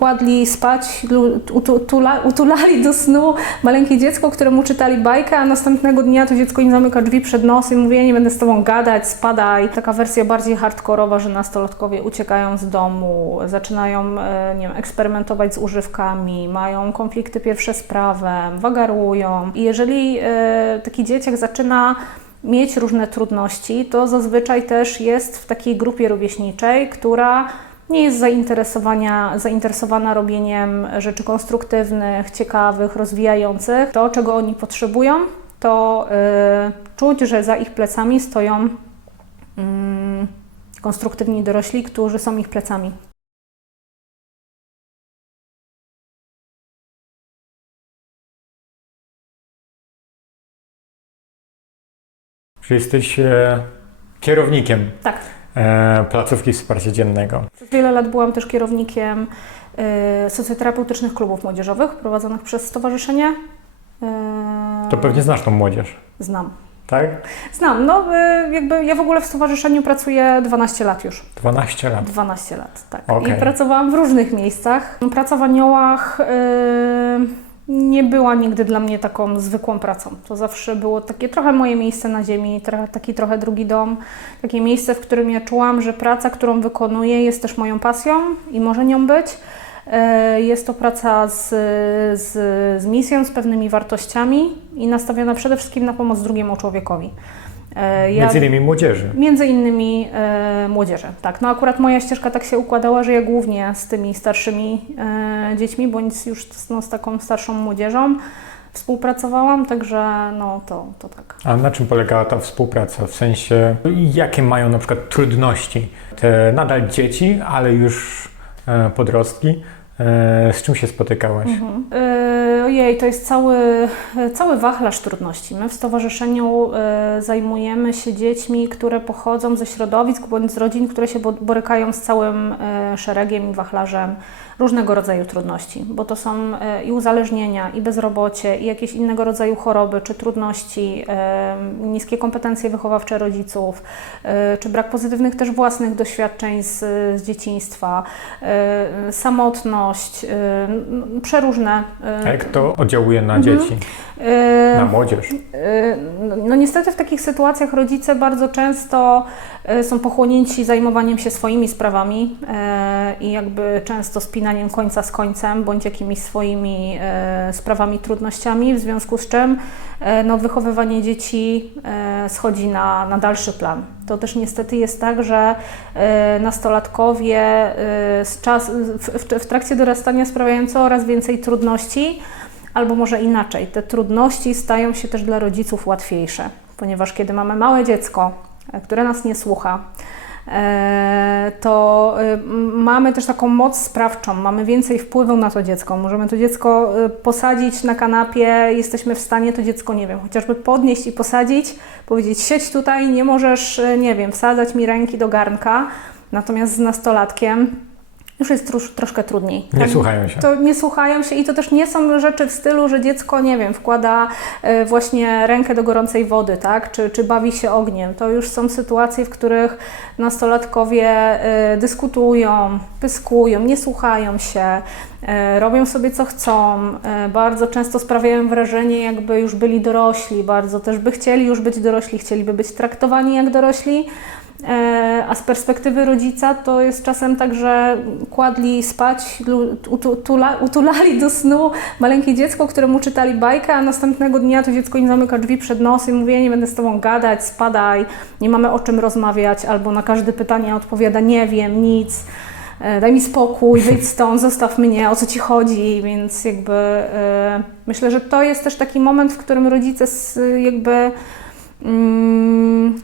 Kładli spać, utula, utulali do snu maleńkie dziecko, któremu czytali bajkę, a następnego dnia to dziecko im zamyka drzwi przed nosem i mówi, ja nie będę z tobą gadać, spadaj. Taka wersja bardziej hardkorowa, że nastolatkowie uciekają z domu, zaczynają e, nie wiem, eksperymentować z używkami, mają konflikty pierwsze z prawem, wagarują. I jeżeli e, taki dzieciak zaczyna mieć różne trudności, to zazwyczaj też jest w takiej grupie rówieśniczej, która nie jest zainteresowania, zainteresowana robieniem rzeczy konstruktywnych, ciekawych, rozwijających. To, czego oni potrzebują, to y, czuć, że za ich plecami stoją mm, konstruktywni dorośli, którzy są ich plecami. Że jesteś e, kierownikiem Tak. E, placówki wsparcia dziennego. Przez wiele lat byłam też kierownikiem y, socjoterapeutycznych klubów młodzieżowych prowadzonych przez stowarzyszenie. Y, To pewnie znasz tą młodzież, Znam. tak? Znam, no jakby ja w ogóle w stowarzyszeniu pracuję 12 lat już. 12 lat. 12 lat, tak. Okej. I pracowałam w różnych miejscach. Praca w Aniołach y, nie była nigdy dla mnie taką zwykłą pracą. To zawsze było takie trochę moje miejsce na ziemi, taki trochę drugi dom. Takie miejsce, w którym ja czułam, że praca, którą wykonuję jest też moją pasją i może nią być. Y, Jest to praca z, z, z misją, z pewnymi wartościami i nastawiona przede wszystkim na pomoc drugiemu człowiekowi. Y, ja- Między innymi młodzieży. Między innymi e, młodzieży, tak. No akurat moja ścieżka tak się układała, że ja głównie z tymi starszymi e, dziećmi, bądź już z, no, z taką starszą młodzieżą współpracowałam, także no to, to tak. A na czym polegała ta współpraca? W sensie, jakie mają na przykład trudności te nadal dzieci, ale już e, podrostki? E, z czym się spotykałaś? E, ojej, to jest cały, cały wachlarz trudności. My w stowarzyszeniu e, zajmujemy się dziećmi, które pochodzą ze środowisk bądź z rodzin, które się bo- borykają z całym szeregiem i wachlarzem różnego rodzaju trudności, bo to są i uzależnienia, i bezrobocie, i jakieś innego rodzaju choroby, czy trudności, niskie kompetencje wychowawcze rodziców, czy brak pozytywnych też własnych doświadczeń z, z dzieciństwa, e, samotność, n- przeróżne. e, A jak to oddziałuje na Mhm. dzieci, e, na młodzież? Y, No, niestety w takich sytuacjach rodzice bardzo często y, są pochłonięci zajmowaniem się swoimi sprawami y, i jakby często spinaniem końca z końcem, bądź jakimiś swoimi y, sprawami, trudnościami, w związku z czym no, wychowywanie dzieci schodzi na, na dalszy plan. To też niestety jest tak, że nastolatkowie z czas, w, w, trakcie dorastania sprawiają coraz więcej trudności, Albo może inaczej, te trudności stają się też dla rodziców łatwiejsze, ponieważ kiedy mamy małe dziecko, e, które nas nie słucha, e, to e, mamy też taką moc sprawczą, mamy więcej wpływu na to dziecko. Możemy to dziecko e, posadzić na kanapie, jesteśmy w stanie to dziecko, nie wiem, chociażby podnieść i posadzić, powiedzieć: siedź tutaj, nie możesz, e, nie wiem, wsadzać mi ręki do garnka. Natomiast z nastolatkiem już jest trosz, troszkę trudniej. Nie Tak, słuchają się. to nie słuchają się i to też nie są rzeczy w stylu, że dziecko, nie wiem, wkłada e, właśnie rękę do gorącej wody, tak, czy, czy bawi się ogniem. To już są sytuacje, w których nastolatkowie e, dyskutują, pyskują, nie słuchają się, e, robią sobie co chcą, bardzo często sprawiają wrażenie, jakby już byli dorośli, bardzo też by chcieli już być dorośli, chcieliby być traktowani jak dorośli. E, A z perspektywy rodzica to jest czasem tak, że kładli spać, utulali do snu maleńkie dziecko, któremu czytali bajkę, a następnego dnia to dziecko im zamyka drzwi przed nosem i mówi, nie będę z tobą gadać, spadaj, nie mamy o czym rozmawiać, albo na każde pytanie odpowiada, nie wiem, nic, e, daj mi spokój, wyjdź stąd, zostaw mnie, o co ci chodzi, więc jakby e, myślę, że to jest też taki moment, w którym rodzice jakby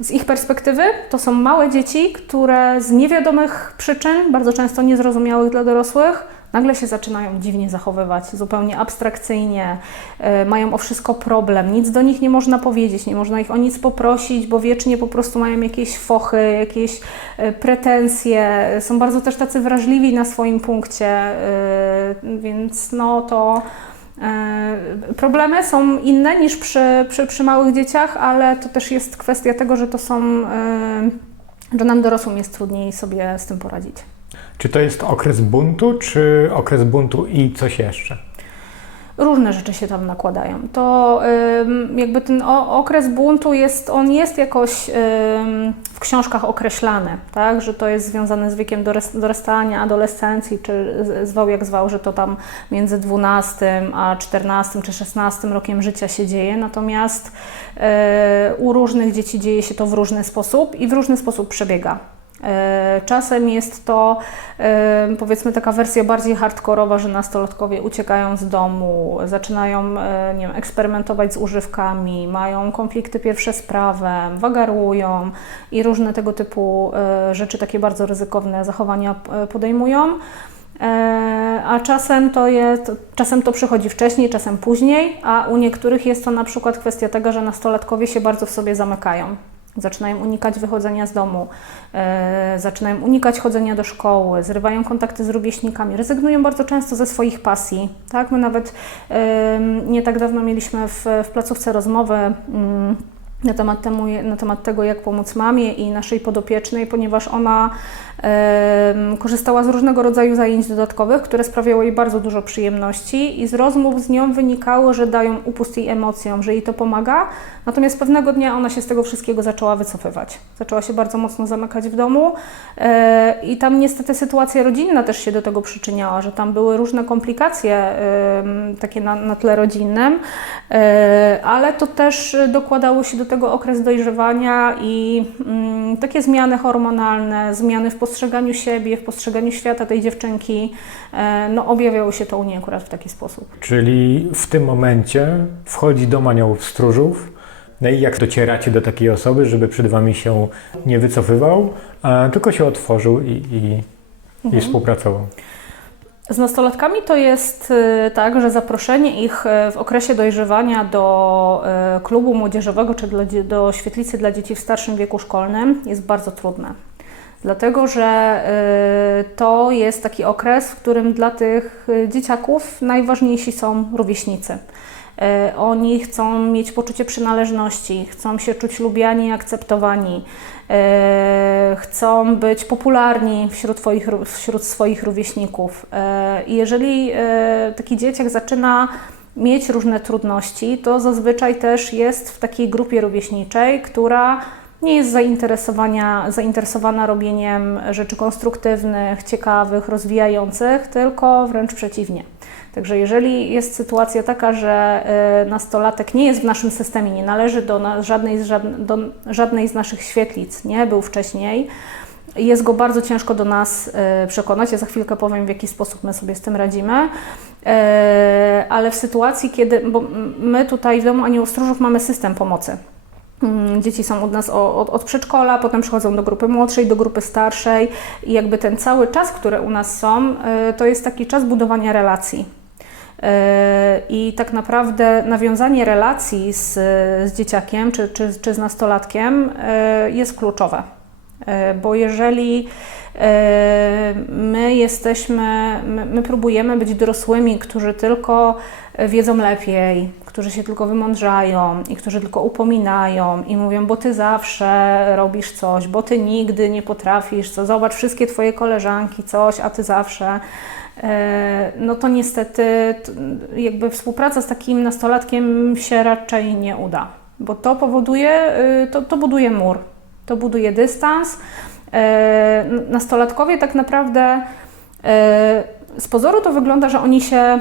Z ich perspektywy to są małe dzieci, które z niewiadomych przyczyn, bardzo często niezrozumiałych dla dorosłych, nagle się zaczynają dziwnie zachowywać, zupełnie abstrakcyjnie, e, mają o wszystko problem, nic do nich nie można powiedzieć, nie można ich o nic poprosić, bo wiecznie po prostu mają jakieś fochy, jakieś e, pretensje, są bardzo też tacy wrażliwi na swoim punkcie, e, więc no to. E, Problemy są inne niż przy, przy, przy małych dzieciach, ale to też jest kwestia tego, że to są, e, że nam dorosłym jest trudniej sobie z tym poradzić. Czy to jest okres buntu, czy okres buntu i coś jeszcze? Różne rzeczy się tam nakładają. To jakby ten okres buntu jest, on jest jakoś w książkach określany, tak, że to jest związane z wiekiem dorastania, adolescencji, czy zwał jak zwał, że to tam między 12 a 14 czy 16 rokiem życia się dzieje, natomiast e, u różnych dzieci dzieje się to w różny sposób i w różny sposób przebiega. E, Czasem jest to e, powiedzmy taka wersja bardziej hardkorowa, że nastolatkowie uciekają z domu, zaczynają e, nie wiem, eksperymentować z używkami, mają konflikty pierwsze z prawem, wagarują i różne tego typu rzeczy, takie bardzo ryzykowne zachowania podejmują. A czasem to, jest, czasem to przychodzi wcześniej, czasem później, a u niektórych jest to na przykład kwestia tego, że nastolatkowie się bardzo w sobie zamykają. Zaczynają unikać wychodzenia z domu, e, zaczynają unikać chodzenia do szkoły, zrywają kontakty z rówieśnikami, rezygnują bardzo często ze swoich pasji. Tak? My nawet nie tak dawno mieliśmy w, w placówce rozmowę. Mm, na temat, temu, na temat tego, jak pomóc mamie i naszej podopiecznej, ponieważ ona korzystała z różnego rodzaju zajęć dodatkowych, które sprawiały jej bardzo dużo przyjemności i z rozmów z nią wynikało, że dają upust jej emocjom, że jej to pomaga. Natomiast pewnego dnia ona się z tego wszystkiego zaczęła wycofywać. Zaczęła się bardzo mocno zamykać w domu e, i tam niestety sytuacja rodzinna też się do tego przyczyniała, że tam były różne komplikacje takie na, na tle rodzinnym, e, ale to też dokładało się do tego okres dojrzewania i mm, takie zmiany hormonalne, zmiany w postrzeganiu siebie, w postrzeganiu świata tej dziewczynki, e, no objawiało się to u niej akurat w taki sposób. Czyli w tym momencie wchodzi dom aniołów stróżów. No i jak docieracie do takiej osoby, żeby przed wami się nie wycofywał, tylko się otworzył i, i, i współpracował? Z nastolatkami to jest y, tak, że zaproszenie ich y, w okresie dojrzewania do y, klubu młodzieżowego czy do świetlicy dla dzieci w starszym wieku szkolnym jest bardzo trudne. Dlatego, że y, to jest taki okres, w którym dla tych y, dzieciaków najważniejsi są rówieśnicy. Y, Oni chcą mieć poczucie przynależności, chcą się czuć lubiani i akceptowani, chcą być popularni wśród, twoich, ró- wśród swoich rówieśników. I jeżeli taki dzieciak zaczyna mieć różne trudności, to zazwyczaj też jest w takiej grupie rówieśniczej, która nie jest zainteresowania, zainteresowana robieniem rzeczy konstruktywnych, ciekawych, rozwijających, tylko wręcz przeciwnie. Także jeżeli jest sytuacja taka, że y, nastolatek nie jest w naszym systemie, nie należy do, żadnej, do żadnej z naszych świetlic, nie był wcześniej, jest go bardzo ciężko do nas y, przekonać. Ja za chwilkę powiem, w jaki sposób my sobie z tym radzimy. E, ale w sytuacji, kiedy, bo my tutaj w Domu Anioł Stróżów mamy system pomocy. Mm, Dzieci są od nas od, od przedszkola, potem przychodzą do grupy młodszej, do grupy starszej i jakby ten cały czas, który u nas są, y, to jest taki czas budowania relacji. Y, I tak naprawdę nawiązanie relacji z, z dzieciakiem czy, czy, czy z nastolatkiem y, jest kluczowe. Bo jeżeli my jesteśmy, my, my próbujemy być dorosłymi, którzy tylko wiedzą lepiej, którzy się tylko wymądrzają i którzy tylko upominają i mówią, bo ty zawsze robisz coś, bo ty nigdy nie potrafisz, co zobacz wszystkie twoje koleżanki, coś, a ty zawsze. E, No to niestety jakby współpraca z takim nastolatkiem się raczej nie uda, bo to powoduje, y, to, to buduje mur, to buduje dystans. E, Nastolatkowie tak naprawdę e, z pozoru to wygląda, że oni się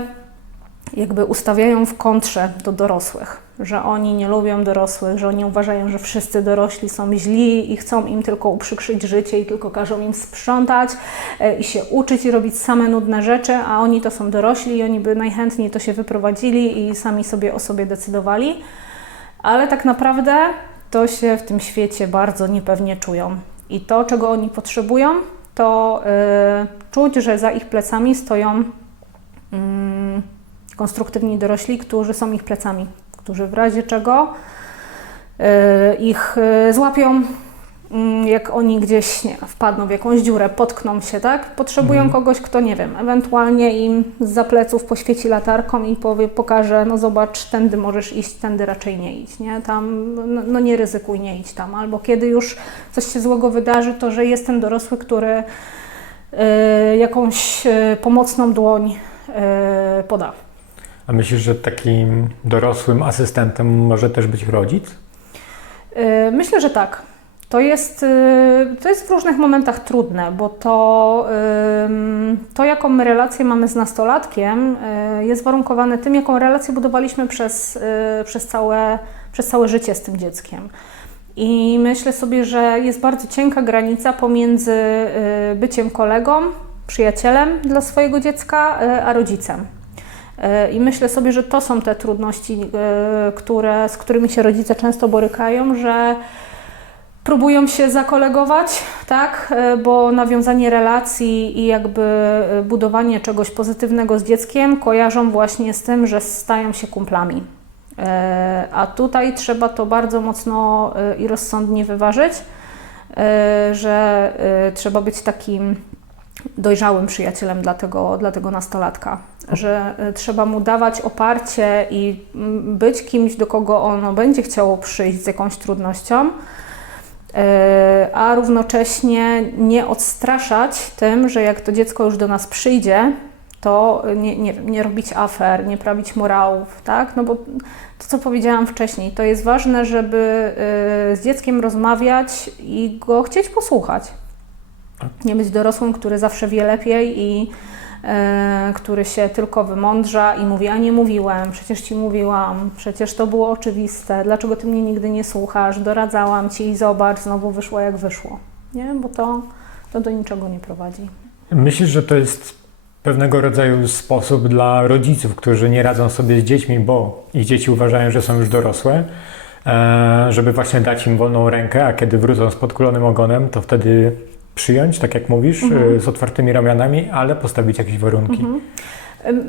jakby ustawiają w kontrze do dorosłych, że oni nie lubią dorosłych, że oni uważają, że wszyscy dorośli są źli i chcą im tylko uprzykrzyć życie i tylko każą im sprzątać e, i się uczyć i robić same nudne rzeczy, a oni to są dorośli i oni by najchętniej to się wyprowadzili i sami sobie o sobie decydowali. Ale tak naprawdę to się w tym świecie bardzo niepewnie czują. I to, czego oni potrzebują, to y, czuć, że za ich plecami stoją mm, konstruktywni dorośli, którzy są ich plecami, którzy w razie czego y, ich y, złapią, mm, jak oni gdzieś nie, wpadną w jakąś dziurę, potkną się, tak? Potrzebują kogoś, kto nie wiem, ewentualnie im z pleców poświeci latarką i powie, pokaże, no zobacz, tędy możesz iść, tędy raczej nie idź, nie? Tam, no, no nie ryzykuj, nie idź tam. Albo kiedy już coś się złego wydarzy, to że jest ten dorosły, który y, jakąś y, pomocną dłoń y, poda. A myślisz, że takim dorosłym asystentem może też być rodzic? Y, Myślę, że tak. To jest, y, to jest w różnych momentach trudne, bo to, to jaką my relację mamy z nastolatkiem, y, jest warunkowane tym, jaką relację budowaliśmy przez, przez, całe, przez całe życie z tym dzieckiem. I myślę sobie, że jest bardzo cienka granica pomiędzy byciem kolegą, przyjacielem dla swojego dziecka, a rodzicem. Y, I myślę sobie, że to są te trudności, y, które, z którymi się rodzice często borykają, że próbują się zakolegować, tak, y, bo nawiązanie relacji i jakby budowanie czegoś pozytywnego z dzieckiem kojarzą właśnie z tym, że stają się kumplami. A tutaj trzeba to bardzo mocno i rozsądnie wyważyć, że trzeba być takim dojrzałym przyjacielem dla tego, dla tego nastolatka, że y, trzeba mu dawać oparcie i mm, być kimś, do kogo ono będzie chciało przyjść z jakąś trudnością, y, a równocześnie nie odstraszać tym, że jak to dziecko już do nas przyjdzie, to nie, nie, nie robić afer, nie prawić morałów, tak? No bo to, co powiedziałam wcześniej, to jest ważne, żeby y, z dzieckiem rozmawiać i go chcieć posłuchać. Nie być dorosłym, który zawsze wie lepiej i e, który się tylko wymądrza i mówi, a nie mówiłem, przecież ci mówiłam, przecież to było oczywiste, dlaczego ty mnie nigdy nie słuchasz, doradzałam ci i zobacz, znowu wyszło jak wyszło. Nie? Bo to, to do niczego nie prowadzi. Myślisz, że to jest pewnego rodzaju sposób dla rodziców, którzy nie radzą sobie z dziećmi, bo ich dzieci uważają, że są już dorosłe, e, żeby właśnie dać im wolną rękę, a kiedy wrócą z podkulonym ogonem, to wtedy przyjąć, tak jak mówisz, e, z otwartymi ramionami, ale postawić jakieś warunki.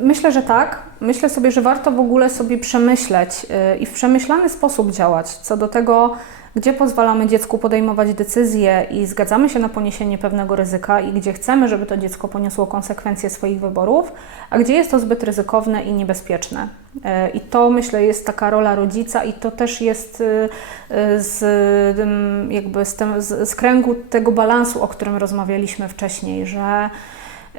Myślę, że tak. Myślę sobie, że warto w ogóle sobie przemyśleć y, i w przemyślany sposób działać co do tego, gdzie pozwalamy dziecku podejmować decyzje i zgadzamy się na poniesienie pewnego ryzyka i gdzie chcemy, żeby to dziecko poniosło konsekwencje swoich wyborów, a gdzie jest to zbyt ryzykowne i niebezpieczne. Y, I to myślę jest taka rola rodzica i to też jest y, y, z, jakby z, tym, z, z kręgu tego balansu, o którym rozmawialiśmy wcześniej, że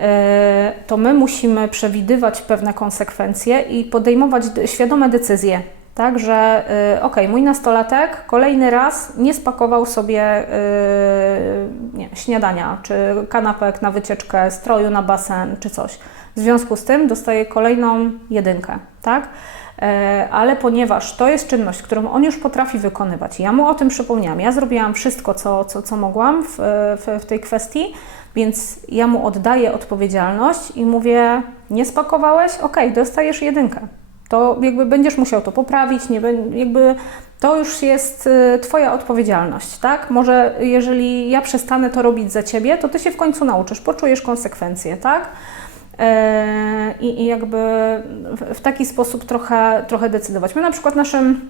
E, to my musimy przewidywać pewne konsekwencje i podejmować świadome decyzje. Tak, że y, okej, mój nastolatek kolejny raz nie spakował sobie y, nie, śniadania, czy kanapek na wycieczkę, stroju na basen, czy coś. W związku z tym dostaje kolejną jedynkę, tak? E, ale ponieważ to jest czynność, którą on już potrafi wykonywać, ja mu o tym przypomniałam, ja zrobiłam wszystko, co, co, co mogłam w, w, w tej kwestii, więc ja mu oddaję odpowiedzialność i mówię, nie spakowałeś? Okej, dostajesz jedynkę. To jakby będziesz musiał to poprawić, nie, jakby to już jest y, Twoja odpowiedzialność, tak? Może jeżeli ja przestanę to robić za Ciebie, to Ty się w końcu nauczysz, poczujesz konsekwencje, tak? E, I, i jakby w, w taki sposób trochę, trochę decydować. My na przykład naszym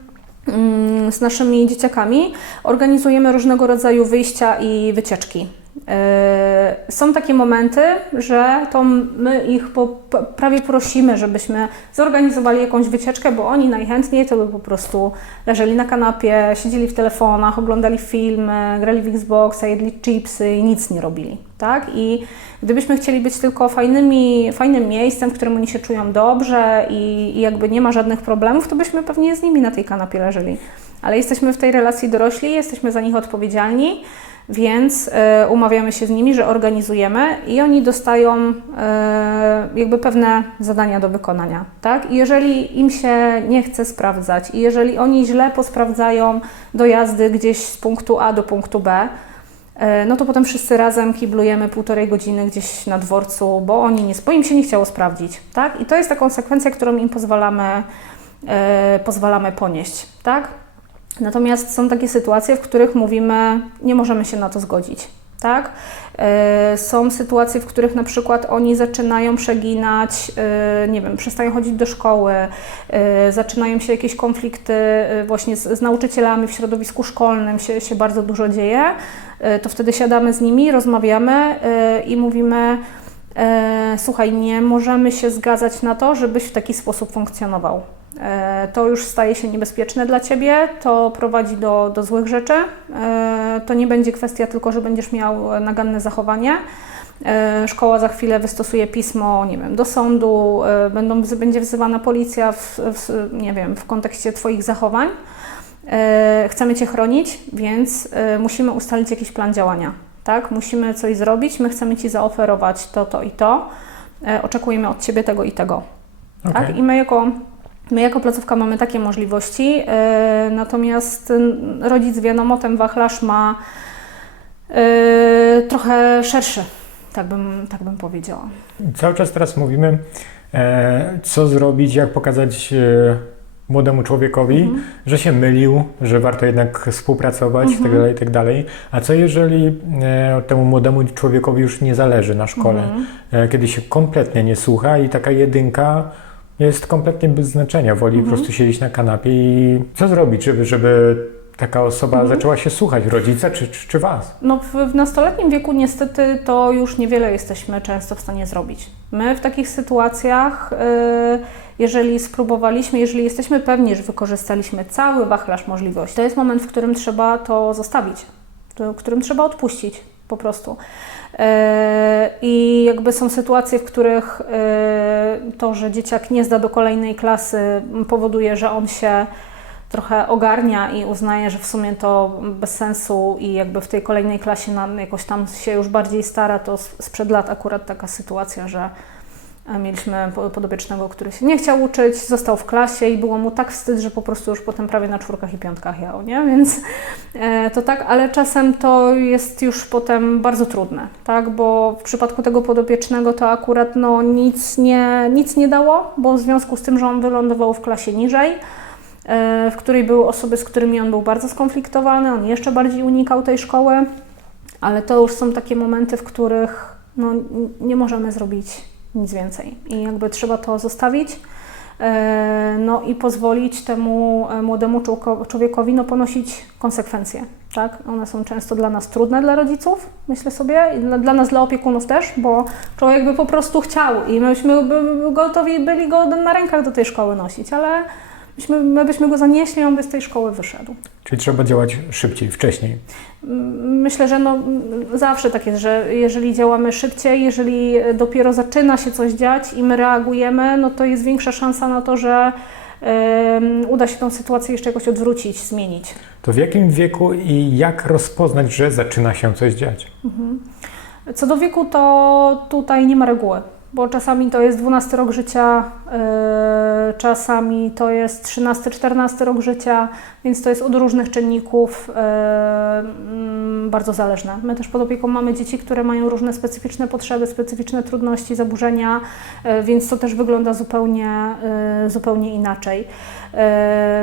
mm, z naszymi dzieciakami organizujemy różnego rodzaju wyjścia i wycieczki. E, Są takie momenty, że to my ich po, prawie prosimy, żebyśmy zorganizowali jakąś wycieczkę, bo oni najchętniej to by po prostu leżeli na kanapie, siedzieli w telefonach, oglądali filmy, grali w Xboxa, jedli chipsy i nic nie robili. Tak? I gdybyśmy chcieli być tylko fajnymi, fajnym miejscem, w którym oni się czują dobrze i, i jakby nie ma żadnych problemów, to byśmy pewnie z nimi na tej kanapie leżeli. Ale jesteśmy w tej relacji dorośli, jesteśmy za nich odpowiedzialni, więc e, umawiamy się z nimi, że organizujemy i oni dostają e, jakby pewne zadania do wykonania. Tak? I jeżeli im się nie chce sprawdzać i jeżeli oni źle posprawdzają dojazdy gdzieś z punktu A do punktu B, e, no to potem wszyscy razem kiblujemy półtorej godziny gdzieś na dworcu, bo oni nie, bo im się nie chciało sprawdzić. Tak? I to jest ta konsekwencja, którą im pozwalamy, e, pozwalamy ponieść. Tak? Natomiast są takie sytuacje, w których mówimy, nie możemy się na to zgodzić. Tak? E, Są sytuacje, w których na przykład oni zaczynają przeginać, e, nie wiem, przestają chodzić do szkoły, e, zaczynają się jakieś konflikty właśnie z, z nauczycielami w środowisku szkolnym, się, się bardzo dużo dzieje. To wtedy siadamy z nimi, rozmawiamy i mówimy, słuchaj, nie możemy się zgadzać na to, żebyś w taki sposób funkcjonował. E, To już staje się niebezpieczne dla Ciebie, to prowadzi do, do złych rzeczy. E, To nie będzie kwestia tylko, że będziesz miał naganne zachowanie, E, Szkoła za chwilę wystosuje pismo, nie wiem, do sądu, będą, będzie wzywana policja w, w, nie wiem, w kontekście Twoich zachowań. Chcemy Cię chronić, więc musimy ustalić jakiś plan działania. Tak? Musimy coś zrobić, my chcemy Ci zaoferować to, to i to. Oczekujemy od Ciebie tego i tego. Okej. Tak? I my jako, my jako placówka mamy takie możliwości, e, natomiast rodzic wiadomo, ten wachlarz ma e, trochę szerszy, tak bym, tak bym powiedziała. Cały czas teraz mówimy, e, co zrobić, jak pokazać e, młodemu człowiekowi, Mhm. że się mylił, że warto jednak współpracować Mhm. itd., itd. A co jeżeli e, temu młodemu człowiekowi już nie zależy na szkole, Mhm. e, kiedy się kompletnie nie słucha i taka jedynka jest kompletnie bez znaczenia, woli Mhm. po prostu siedzieć na kanapie i co zrobić, żeby, żeby taka osoba Mhm. zaczęła się słuchać rodzica czy, czy, czy was? No w, w nastoletnim wieku niestety to już niewiele jesteśmy często w stanie zrobić. My w takich sytuacjach, y, jeżeli spróbowaliśmy, jeżeli jesteśmy pewni, że wykorzystaliśmy cały wachlarz możliwości, to jest moment, w którym trzeba to zostawić, w którym trzeba odpuścić po prostu. Y, I jakby są sytuacje, w których y, to, że dzieciak nie zda do kolejnej klasy, powoduje, że on się trochę ogarnia i uznaje, że w sumie to bez sensu i jakby w tej kolejnej klasie nam jakoś tam się już bardziej stara, to sprzed lat akurat taka sytuacja, że e, mieliśmy po- podobiecznego, który się nie chciał uczyć, został w klasie i było mu tak wstyd, że po prostu już potem prawie na czwórkach i piątkach jał, nie? Więc e, to tak, ale czasem to jest już potem bardzo trudne, tak? Bo w przypadku tego podopiecznego to akurat no nic nie, nic nie dało, bo w związku z tym, że on wylądował w klasie niżej, e, w której były osoby, z którymi on był bardzo skonfliktowany, on jeszcze bardziej unikał tej szkoły, ale to już są takie momenty, w których no, nie możemy zrobić nic więcej i jakby trzeba to zostawić. e, No i pozwolić temu e, młodemu człowiekowi- no, ponosić konsekwencje. Tak? One są często dla nas trudne, dla rodziców, myślę sobie, dla, dla nas, dla opiekunów też, bo człowiek by po prostu chciał i myśmy by gotowi byli go na rękach do tej szkoły nosić, ale myśmy, my byśmy go zanieśli, on by z tej szkoły wyszedł. Czyli trzeba działać szybciej, wcześniej. Myślę, że no, zawsze tak jest, że jeżeli działamy szybciej, jeżeli dopiero zaczyna się coś dziać i my reagujemy, no to jest większa szansa na to, że uda się tą sytuację jeszcze jakoś odwrócić, zmienić. To w jakim wieku i jak rozpoznać, że zaczyna się coś dziać? Co do wieku, to tutaj nie ma reguły, bo czasami to jest 12 rok życia, yy, czasami to jest 13-14 rok życia, więc to jest od różnych czynników yy, bardzo zależne. My też pod opieką mamy dzieci, które mają różne specyficzne potrzeby, specyficzne trudności, zaburzenia, yy, więc to też wygląda zupełnie, yy, zupełnie inaczej.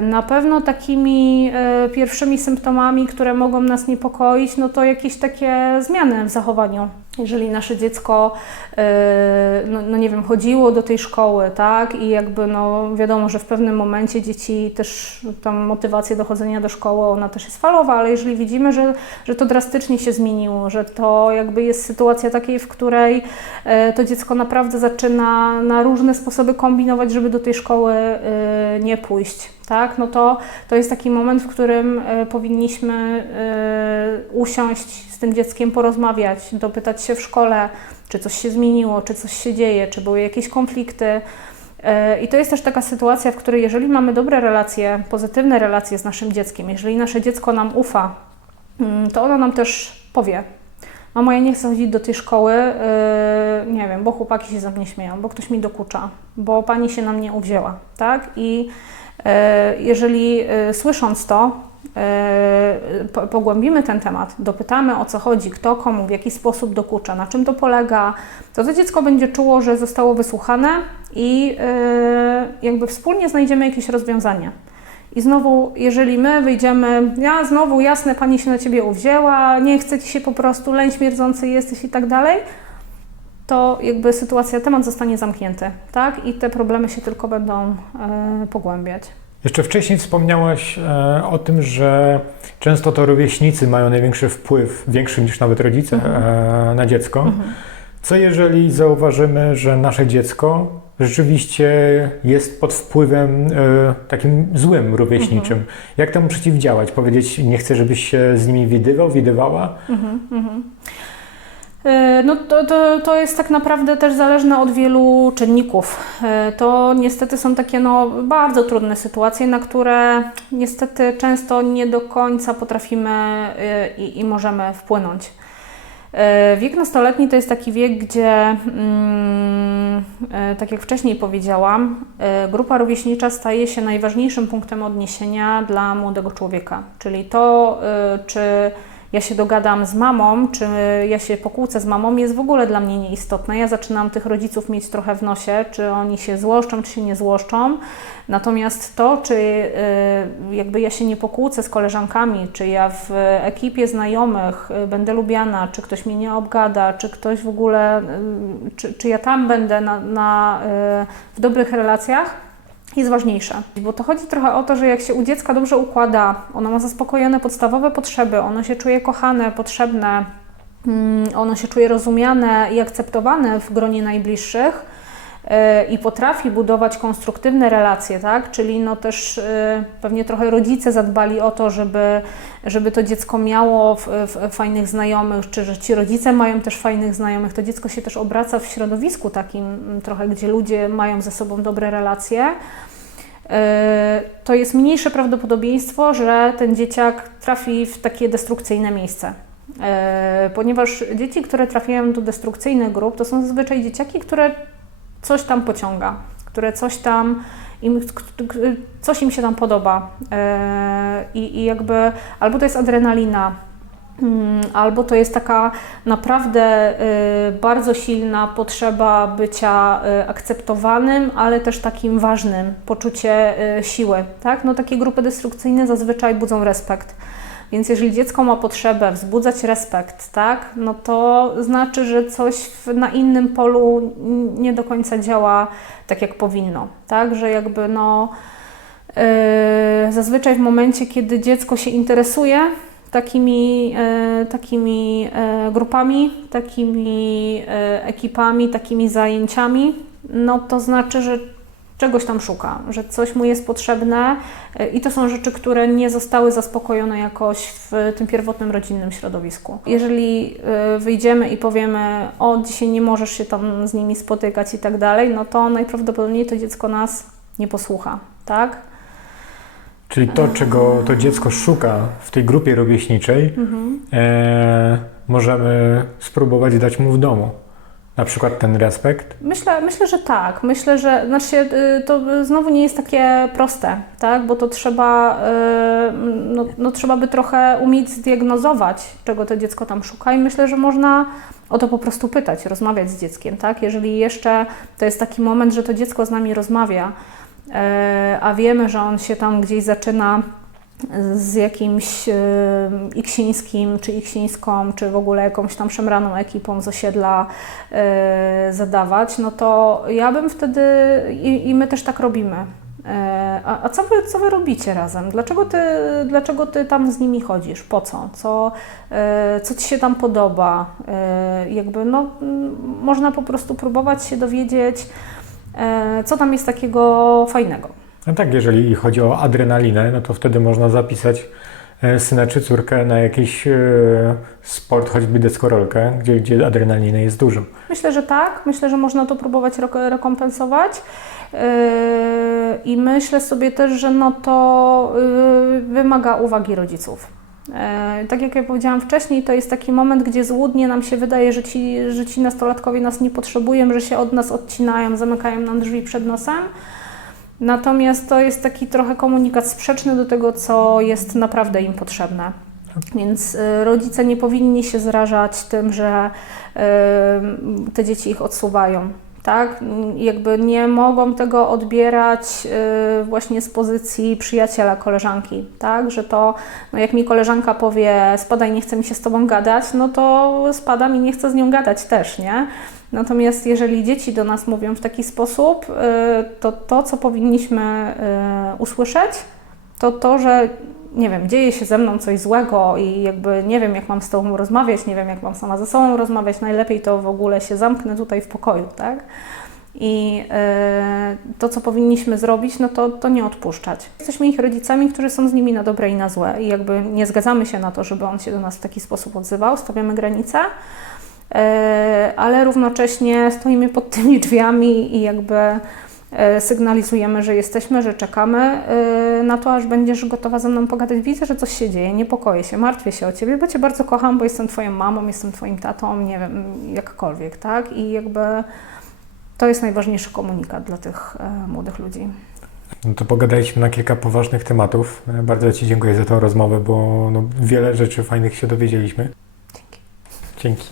Na pewno takimi pierwszymi symptomami, które mogą nas niepokoić, no to jakieś takie zmiany w zachowaniu. Jeżeli nasze dziecko, e, no, no nie wiem, chodziło do tej szkoły, tak, i jakby no wiadomo, że w pewnym momencie dzieci też tam motywacja do chodzenia do szkoły, ona też jest falowa, ale jeżeli widzimy, że, że to drastycznie się zmieniło, że to jakby jest sytuacja takiej, w której e, to dziecko naprawdę zaczyna na różne sposoby kombinować, żeby do tej szkoły e, nie pójść, tak? No to, to jest taki moment, w którym e, powinniśmy e, usiąść z tym dzieckiem, porozmawiać, dopytać się w szkole, czy coś się zmieniło, czy coś się dzieje, czy były jakieś konflikty. E, I to jest też taka sytuacja, w której jeżeli mamy dobre relacje, pozytywne relacje z naszym dzieckiem, jeżeli nasze dziecko nam ufa, mm, to ono nam też powie, Mamo, ja nie chcę chodzić do tej szkoły, nie wiem, bo chłopaki się ze mnie śmieją, bo ktoś mi dokucza, bo pani się na mnie uwzięła, tak? I jeżeli yy, słysząc to, po, pogłębimy ten temat, dopytamy o co chodzi, kto komu, w jaki sposób dokucza, na czym to polega, to to dziecko będzie czuło, że zostało wysłuchane i jakby wspólnie znajdziemy jakieś rozwiązanie. I znowu, jeżeli my wyjdziemy, ja znowu jasne, pani się na ciebie uwzięła, nie chce ci się po prostu, leń śmierdzący jesteś i tak dalej, to jakby sytuacja, temat zostanie zamknięty, tak? I te problemy się tylko będą e, pogłębiać. Jeszcze wcześniej wspomniałaś e, o tym, że często to rówieśnicy mają największy wpływ, większy niż nawet rodzice, e, na dziecko. Co jeżeli zauważymy, że nasze dziecko rzeczywiście jest pod wpływem e, takim złym rówieśniczym? Jak temu przeciwdziałać? Powiedzieć, nie chcę, żebyś się z nimi widywał, widywała? E, No to, to, to jest tak naprawdę też zależne od wielu czynników. E, To niestety są takie no, bardzo trudne sytuacje, na które niestety często nie do końca potrafimy e, i, i możemy wpłynąć. E, Wiek nastoletni to jest taki wiek, gdzie, mm, e, tak jak wcześniej powiedziałam, e, grupa rówieśnicza staje się najważniejszym punktem odniesienia dla młodego człowieka. Czyli to, e, czy ja się dogadam z mamą, czy ja się pokłócę z mamą, jest w ogóle dla mnie nieistotne. Ja zaczynam tych rodziców mieć trochę w nosie, czy oni się złoszczą, czy się nie złoszczą. Natomiast to, czy y, jakby ja się nie pokłócę z koleżankami, czy ja w ekipie znajomych y, będę lubiana, czy ktoś mnie nie obgada, czy ktoś w ogóle, y, czy, czy ja tam będę na, na, w dobrych relacjach, jest ważniejsze. Bo to chodzi trochę o to, że jak się u dziecka dobrze układa, ono ma zaspokojone podstawowe potrzeby, ono się czuje kochane, potrzebne, mm, ono się czuje rozumiane i akceptowane w gronie najbliższych i potrafi budować konstruktywne relacje, tak? Czyli no też yy, pewnie trochę rodzice zadbali o to, żeby, żeby to dziecko miało w, w, fajnych znajomych, czy że ci rodzice mają też fajnych znajomych, to dziecko się też obraca w środowisku takim mm, trochę, gdzie ludzie mają ze sobą dobre relacje. Yy, To jest mniejsze prawdopodobieństwo, że ten dzieciak trafi w takie destrukcyjne miejsce. Yy, Ponieważ dzieci, które trafiają do destrukcyjnych grup, to są zazwyczaj dzieciaki, które coś tam pociąga, które coś tam im, coś im się tam podoba. Yy, I, I jakby albo to jest adrenalina, mm, albo to jest taka naprawdę y, bardzo silna potrzeba bycia y, akceptowanym, ale też takim ważnym, poczucie siły. Tak? No, takie grupy destrukcyjne zazwyczaj budzą respekt. Więc jeżeli dziecko ma potrzebę wzbudzać respekt, tak, no to znaczy, że coś w, na innym polu nie do końca działa tak, jak powinno. Tak? Że jakby no, yy, zazwyczaj w momencie, kiedy dziecko się interesuje takimi, e, takimi e, grupami, takimi e, ekipami, takimi zajęciami, no to znaczy, że czegoś tam szuka, że coś mu jest potrzebne e, i to są rzeczy, które nie zostały zaspokojone jakoś w tym pierwotnym rodzinnym środowisku. Jeżeli e, wyjdziemy i powiemy, o dzisiaj nie możesz się tam z nimi spotykać i tak dalej, no to najprawdopodobniej to dziecko nas nie posłucha, tak? Czyli to, czego to dziecko szuka w tej grupie rówieśniczej, e, możemy spróbować dać mu w domu. Na przykład ten respekt. Myślę, myślę, że tak. Myślę, że znaczy y, to znowu nie jest takie proste, tak? bo to trzeba, y, no, no, trzeba by trochę umieć zdiagnozować, czego to dziecko tam szuka i myślę, że można o to po prostu pytać, rozmawiać z dzieckiem. Tak? Jeżeli jeszcze to jest taki moment, że to dziecko z nami rozmawia, y, a wiemy, że on się tam gdzieś zaczyna z jakimś y, iksińskim, czy iksińską, czy w ogóle jakąś tam szemraną ekipą z osiedla y, zadawać, no to ja bym wtedy, i, i my też tak robimy. Y, A, a co, wy, co wy robicie razem? Dlaczego ty, dlaczego ty tam z nimi chodzisz? Po co? Co, co ci się tam podoba? Jakby, no, można po prostu próbować się dowiedzieć, co tam jest takiego fajnego. No tak, jeżeli chodzi o adrenalinę, no to wtedy można zapisać e, syna czy córkę na jakiś e, sport, choćby deskorolkę, gdzie, gdzie adrenaliny jest dużo. Myślę, że tak. Myślę, że można to próbować reko- rekompensować. Yy, I myślę sobie też, że no to wymaga uwagi rodziców. Tak jak ja powiedziałam wcześniej, to jest taki moment, gdzie złudnie nam się wydaje, że ci, że ci nastolatkowie nas nie potrzebują, że się od nas odcinają, zamykają nam drzwi przed nosem. Natomiast to jest taki trochę komunikat sprzeczny do tego, co jest naprawdę im potrzebne. Więc y, rodzice nie powinni się zrażać tym, że y, te dzieci ich odsuwają. Tak? Jakby nie mogą tego odbierać y, właśnie z pozycji przyjaciela, koleżanki, tak? Że to, no jak mi koleżanka powie, spadaj, nie chce mi się z tobą gadać, no to spadam i nie chcę z nią gadać też, nie? Natomiast jeżeli dzieci do nas mówią w taki sposób, y, to to, co powinniśmy y, usłyszeć, to to, że nie wiem, dzieje się ze mną coś złego i jakby nie wiem, jak mam z tobą rozmawiać, nie wiem, jak mam sama ze sobą rozmawiać, najlepiej to w ogóle się zamknę tutaj w pokoju, tak? I y, to, co powinniśmy zrobić, no to, to nie odpuszczać. Jesteśmy ich rodzicami, którzy są z nimi na dobre i na złe i jakby nie zgadzamy się na to, żeby on się do nas w taki sposób odzywał, stawiamy granice, ale równocześnie stoimy pod tymi drzwiami i jakby e, sygnalizujemy, że jesteśmy, że czekamy e, na to, aż będziesz gotowa ze mną pogadać. Widzę, że coś się dzieje, niepokoję się, martwię się o Ciebie, bo Cię bardzo kocham, bo jestem Twoją mamą, jestem Twoim tatą, nie wiem, jakkolwiek, tak? I jakby to jest najważniejszy komunikat dla tych e, młodych ludzi. No to pogadaliśmy na kilka poważnych tematów. E, Bardzo Ci dziękuję za tę rozmowę, bo no, wiele rzeczy fajnych się dowiedzieliśmy. Dzięki. Dzięki.